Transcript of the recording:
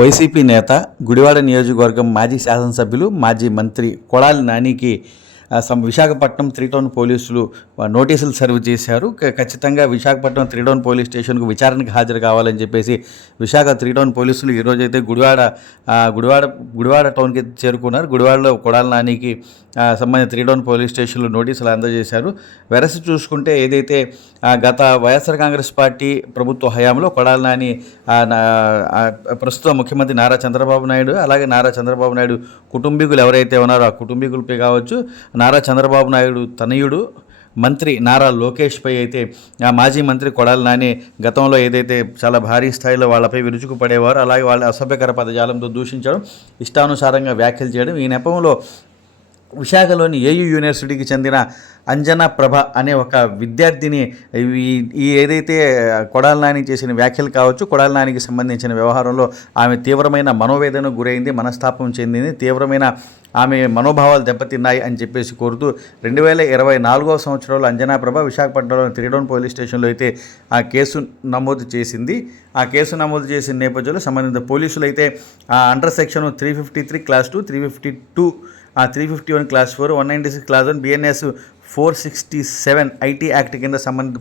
YCP నేత, గుడివాడ నియోజకవర్గం మాజీ శాసనసభ్యులు, మాజీ మంత్రి కొడాలి నానికి విశాఖపట్నం 3 టౌన్ పోలీసులు నోటీసులు సర్వ్ చేశారు. ఖచ్చితంగా విశాఖపట్నం 3 టౌన్ పోలీస్ స్టేషన్కు విచారణకు హాజరు కావాలని చెప్పేసి విశాఖ 3 టౌన్ పోలీసులు ఈరోజైతే గుడివాడ టౌన్కి చేరుకున్నారు. గుడివాడలో కొడాలి నానికి సంబంధించిన 3 టౌన్ పోలీస్ స్టేషన్లో నోటీసులు అందజేశారు. వెరసి చూసుకుంటే ఏదైతే గత వైఎస్ఆర్ కాంగ్రెస్ పార్టీ ప్రభుత్వ హయాంలో కొడాలి నాని ప్రస్తుత ముఖ్యమంత్రి నారా చంద్రబాబు నాయుడు, అలాగే నారా చంద్రబాబు నాయుడు కుటుంబీకులు ఎవరైతే ఉన్నారో ఆ కుటుంబీకులపై కావచ్చు, నారా చంద్రబాబు నాయుడు తనయుడు మంత్రి నారా లోకేష్పై అయితే మాజీ మంత్రి కొడాలి నాని గతంలో ఏదైతే చాలా భారీ స్థాయిలో వాళ్ళపై విరుచుకుపడేవారు, అలాగే వాళ్ళ అసభ్యకర పదజాలంతో దూషించడం, ఇష్టానుసారంగా వ్యాఖ్యలు చేయడం. ఈ నెపంలో విశాఖలోని ఏయూ యూనివర్సిటీకి చెందిన అంజనా ప్రభ అనే ఒక విద్యార్థిని ఈ ఏదైతే కొడాలి నాని చేసిన వ్యాఖ్యలు కావచ్చు, కొడాలి నానికి సంబంధించిన వ్యవహారంలో ఆమె తీవ్రమైన మనోవేదనకు గురైంది, మనస్తాపం చెందింది, తీవ్రమైన ఆమె మనోభావాలు దెబ్బతిన్నాయి అని చెప్పేసి కోరుతూ 2024 సంవత్సరంలో అంజనా ప్రభ విశాఖపట్నంలోని 3 టౌన్ పోలీస్ స్టేషన్లో అయితే ఆ కేసు నమోదు చేసింది. ఆ కేసు నమోదు చేసిన నేపథ్యంలో సంబంధిత పోలీసులు అయితే under section 353 class 2, 352 351 class 4, 196 class 1, BNS 467 IT act కింద సంబంధిత